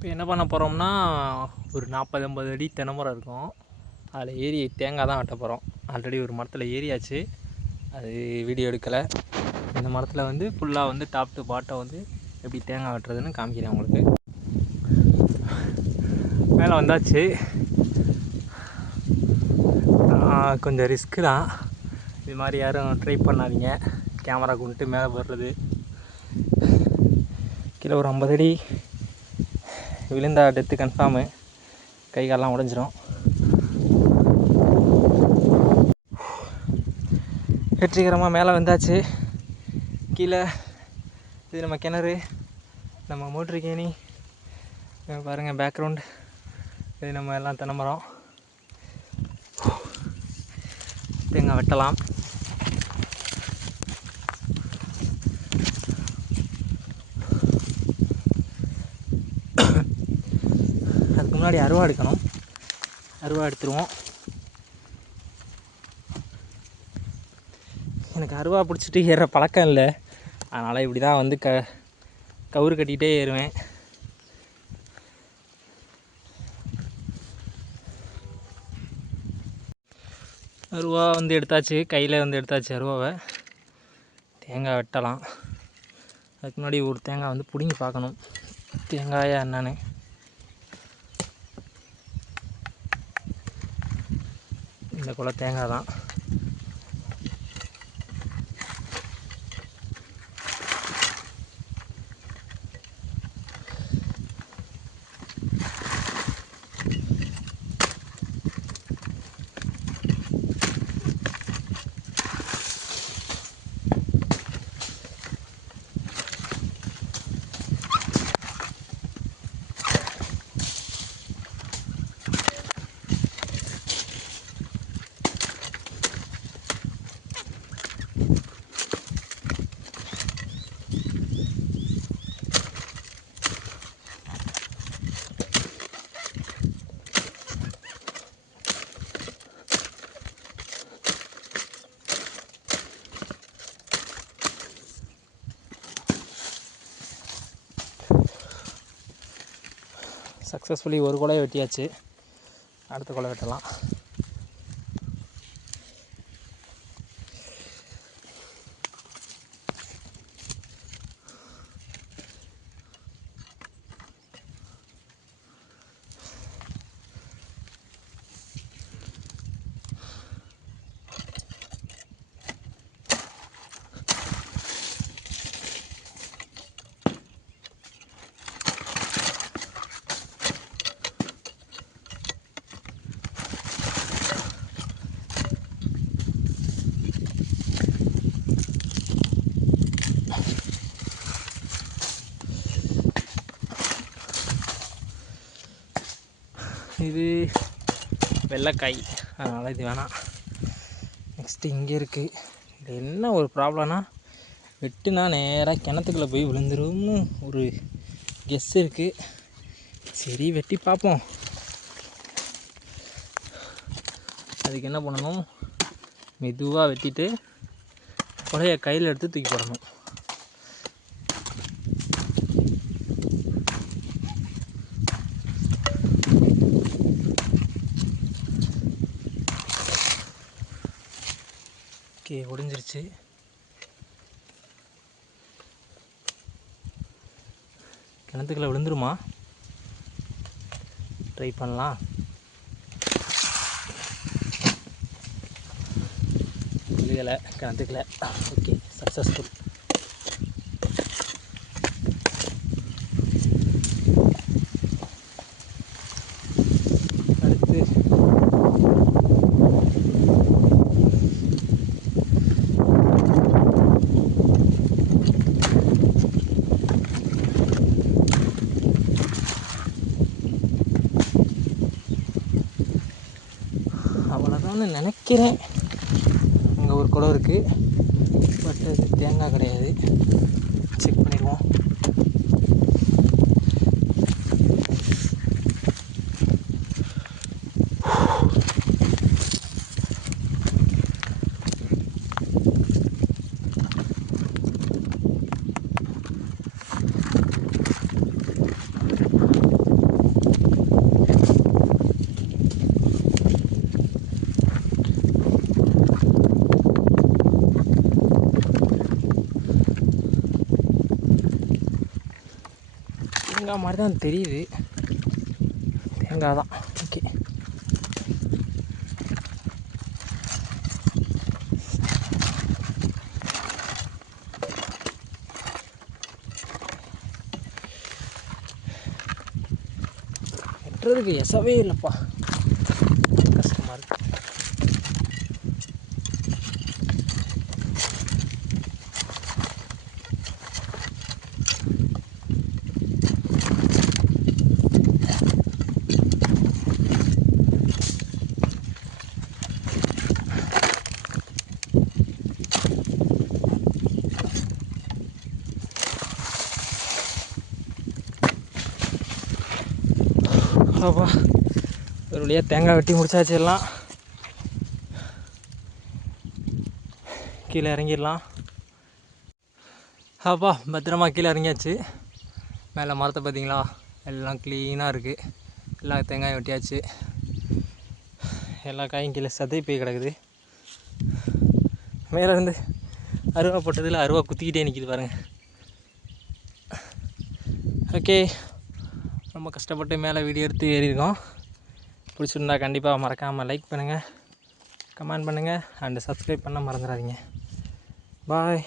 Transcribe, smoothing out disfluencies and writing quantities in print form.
இப்போ என்ன பண்ண போகிறோம்னா, ஒரு 40-50 அடி தென்னை மரம் இருக்கும். அதில் ஏறி தேங்காய் தான் வெட்ட போகிறோம். ஆல்ரெடி ஒரு மரத்தில் ஏறியாச்சு, அது வீடியோ எடுக்கலை. இந்த மரத்தில் வந்து ஃபுல்லாக வந்து டாப் டு பாட்டம் வந்து எப்படி தேங்காய் வெட்டுறதுன்னு காமிக்கிறேன் உங்களுக்கு. மேலே வந்தாச்சு. கொஞ்சம் ரிஸ்க்கு தான், இது மாதிரி யாரும் ட்ரை பண்ணாதீங்க. கேமரா கொண்டுட்டு மேலே போடுறது. கீழே ஒரு 50 அடி விழுந்தா டெத்து கன்ஃபார்மு. கை காலெலாம் உடஞ்சிரும். வெற்றிகரமாக மேலே வந்தாச்சு. கீழே இது நம்ம கிணறு, நம்ம மோட்ரு கேணி பாருங்கள், பேக்ரவுண்ட் இது நம்ம எல்லாம் தென்னை மரம். தேங்காய் வெட்டலாம். அதுக்கு முன்னாடி அருவா எடுக்கணும். அருவா எடுத்துருவோம். எனக்கு அருவா பிடிச்சிட்டு ஏற பழக்கம் இல்லை, அதனால் இப்படி தான் வந்து கவுறு கட்டிகிட்டே ஏறுவேன். அருவா வந்து எடுத்தாச்சு, கையில் வந்து எடுத்தாச்சு அருவாவை. தேங்காய் வெட்டலாம். அதுக்கு முன்னாடி ஒரு தேங்காய் வந்து பிடுங்கி பார்க்கணும் தேங்காயா என்னன்னு. இந்த குலை தேங்காய் தான். சக்ஸஸ்ஃபுல்லி ஒரு குலையை வெட்டியாச்சு. அடுத்த குலை வெட்டலாம். இது வெள்ளைக்காய், அதனால் இது வேணாம். நெக்ஸ்ட்டு இங்கே இருக்குது. இது என்ன ஒரு ப்ராப்ளம்னா, வெட்டுனா நேராக கிணத்துக்குள்ளே போய் விழுந்துரும்னு ஒரு கெஸ் இருக்குது. சரி வெட்டி பார்ப்போம். அதுக்கு என்ன பண்ணணும், மெதுவாக வெட்டிட்டு குலைய கையில் எடுத்து தூக்கி போடணும். ஓகே, ஒடிஞ்சிருச்சு. கிணத்துக்குள்ள விழுந்துருமா, ட்ரை பண்ணலாம். விழுகலை கிணத்துக்குள்ள. Okay, successful. அடுத்து அவ்வளோதான்னு நினைக்கிறேன். அங்கே ஒரு குடம் இருக்குது, பட் அது தேங்காய் கிடையாது. செக் பண்ணிடுவோம். தேங்காய் மாதிரி தான் தெரியுது. தேங்காய் தான். ஓகே, வெட்டுறதுக்கு எசவே இல்லைப்பா, கஷ்டமாக இருக்கு. அப்பா ஒரு வழியாக தேங்காய் வெட்டி முடிச்சாச்சு. எல்லாம் கீழே இறங்கிடலாம். அப்பா பத்திரமா கீழே இறங்கியாச்சு. மேலே மரத்தை பார்த்தீங்களா, எல்லாம் க்ளீனாக இருக்குது. எல்லா தேங்காயும் வெட்டியாச்சு. எல்லா காயும் கீழே சதை போய் கிடக்குது. மேலே இருந்து அருவா போட்டதில் அருவா குத்திக்கிட்டே நிற்கிது பாருங்கள். ஓகே, ரொம்ப கஷ்டப்பட்டு மேலே வீடியோ எடுத்து ஏறியிருக்கோம். பிடிச்சிருந்தா கண்டிப்பாக மறக்காமல் லைக் பண்ணுங்கள், கமெண்ட் பண்ணுங்கள், அண்டு சப்ஸ்கிரைப் பண்ண மறந்துடாதீங்க. பாய்.